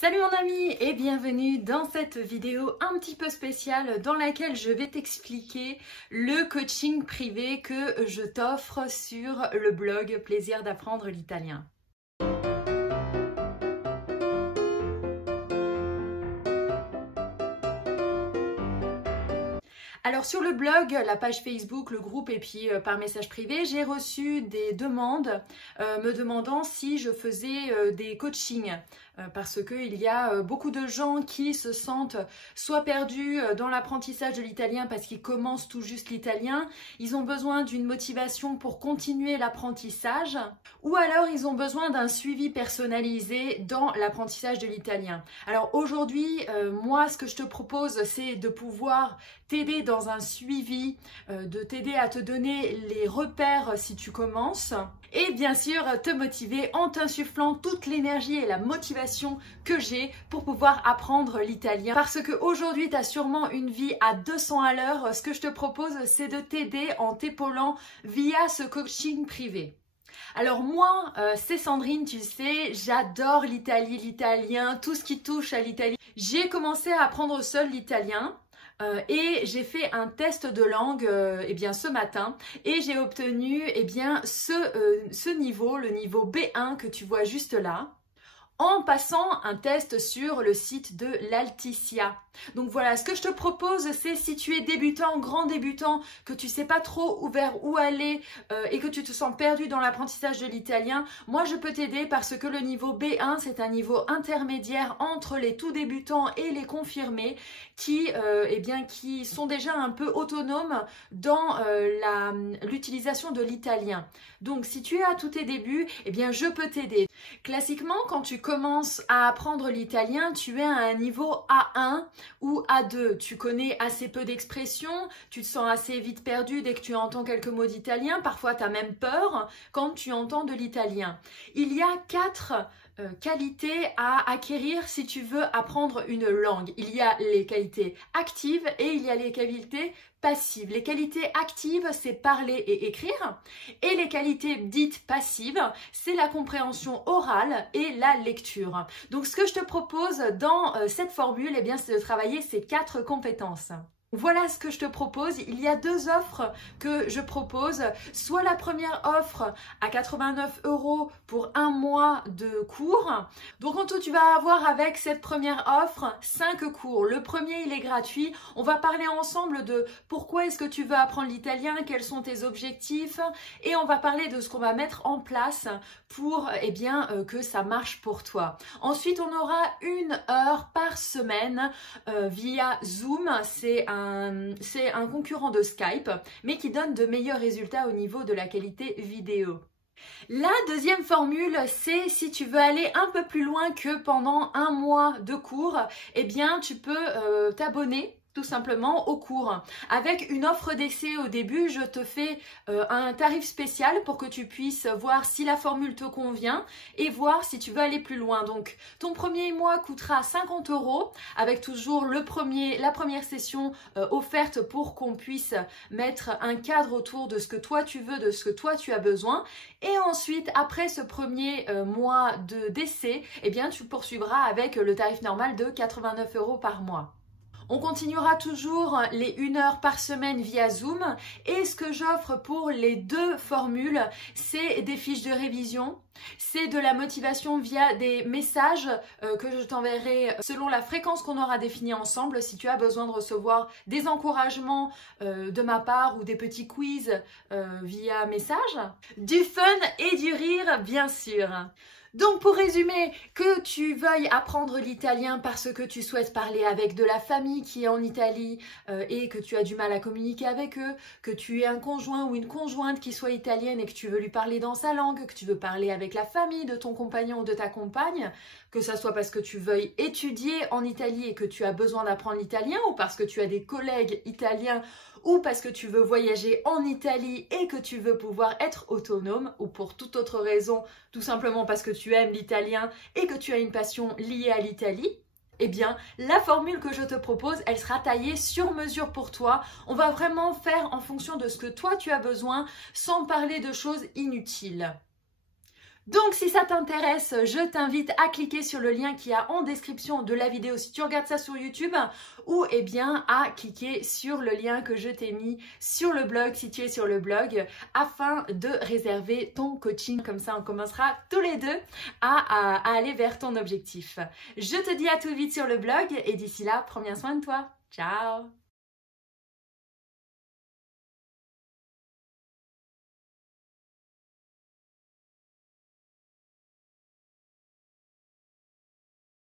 Salut mon ami et bienvenue dans cette vidéo un petit peu spéciale dans laquelle je vais t'expliquer le coaching privé que je t'offre sur le blog Plaisir d'apprendre l'italien. Alors sur le blog, la page Facebook, le groupe et puis par message privé, j'ai reçu des demandes me demandant si je faisais des coachings parce qu'il y a beaucoup de gens qui se sentent soit perdus dans l'apprentissage de l'italien parce qu'ils commencent tout juste l'italien, ils ont besoin d'une motivation pour continuer l'apprentissage ou alors ils ont besoin d'un suivi personnalisé dans l'apprentissage de l'italien. Alors aujourd'hui, moi ce que je te propose c'est de pouvoir t'aider dans un suivi, de t'aider à te donner les repères si tu commences et bien sûr te motiver en t'insufflant toute l'énergie et la motivation que j'ai pour pouvoir apprendre l'italien. Parce qu'aujourd'hui tu as sûrement une vie à 200 à l'heure, ce que je te propose c'est de t'aider en t'épaulant via ce coaching privé. Alors moi, c'est Sandrine, tu sais, j'adore l'Italie, l'italien, tout ce qui touche à l'Italie. J'ai commencé à apprendre seule l'italien. Et j'ai fait un test de langue ce matin et j'ai obtenu ce niveau, le niveau B1 que tu vois juste là, en passant un test sur le site de l'Alticia. Donc voilà, ce que je te propose, c'est si tu es débutant, grand débutant, que tu sais pas trop vers où aller et que tu te sens perdu dans l'apprentissage de l'italien, moi je peux t'aider parce que le niveau B1, c'est un niveau intermédiaire entre les tout débutants et les confirmés qui sont déjà un peu autonomes dans l'utilisation de l'italien. Donc si tu es à tous tes débuts, je peux t'aider. Classiquement, quand tu commences à apprendre l'italien, tu es à un niveau A1 ou A2. Tu connais assez peu d'expressions, tu te sens assez vite perdu dès que tu entends quelques mots d'italien. Parfois, tu as même peur quand tu entends de l'italien. Il y a 4 qualités à acquérir si tu veux apprendre une langue. Il y a les qualités actives et il y a les qualités passives. Les qualités actives, c'est parler et écrire. Et les qualités dites passives, c'est la compréhension orale et la lecture. Donc, ce que je te propose dans cette formule, c'est de travailler ces 4 compétences. Voilà ce que je te propose. Il y a 2 offres que je propose. Soit la première offre à 89 € pour 1 mois de cours. Donc en tout, tu vas avoir avec cette première offre 5 cours. Le premier, il est gratuit. On va parler ensemble de pourquoi est-ce que tu veux apprendre l'italien, quels sont tes objectifs et on va parler de ce qu'on va mettre en place pour que ça marche pour toi. Ensuite, on aura 1 heure par semaine via Zoom. C'est un concurrent de Skype, mais qui donne de meilleurs résultats au niveau de la qualité vidéo. La deuxième formule, c'est si tu veux aller un peu plus loin que pendant 1 mois de cours, tu peux t'abonner tout simplement au cours. Avec une offre d'essai au début, je te fais un tarif spécial pour que tu puisses voir si la formule te convient et voir si tu veux aller plus loin. Donc, ton premier mois coûtera 50 € avec toujours la première session offerte pour qu'on puisse mettre un cadre autour de ce que toi tu veux, de ce que toi tu as besoin. Et ensuite, après ce premier mois d'essai, tu poursuivras avec le tarif normal de 89 € par mois. On continuera toujours les 1 heure par semaine via Zoom et ce que j'offre pour les 2 formules, c'est des fiches de révision, c'est de la motivation via des messages que je t'enverrai selon la fréquence qu'on aura définie ensemble si tu as besoin de recevoir des encouragements de ma part ou des petits quiz via message, du fun et du rire bien sûr. Donc pour résumer, que tu veuilles apprendre l'italien parce que tu souhaites parler avec de la famille qui est en Italie et que tu as du mal à communiquer avec eux, que tu aies un conjoint ou une conjointe qui soit italienne et que tu veux lui parler dans sa langue, que tu veux parler avec la famille de ton compagnon ou de ta compagne, que ça soit parce que tu veuilles étudier en Italie et que tu as besoin d'apprendre l'italien ou parce que tu as des collègues italiens ou parce que tu veux voyager en Italie et que tu veux pouvoir être autonome ou pour toute autre raison, tout simplement parce que tu aimes l'italien et que tu as une passion liée à l'Italie, la formule que je te propose, elle sera taillée sur mesure pour toi. On va vraiment faire en fonction de ce que toi tu as besoin sans parler de choses inutiles. Donc si ça t'intéresse, je t'invite à cliquer sur le lien qu'il y a en description de la vidéo si tu regardes ça sur YouTube, ou eh bien à cliquer sur le lien que je t'ai mis sur le blog si tu es sur le blog, afin de réserver ton coaching. Comme ça on commencera tous les deux à aller vers ton objectif. Je te dis à tout vite sur le blog et d'ici là, prends bien soin de toi. Ciao!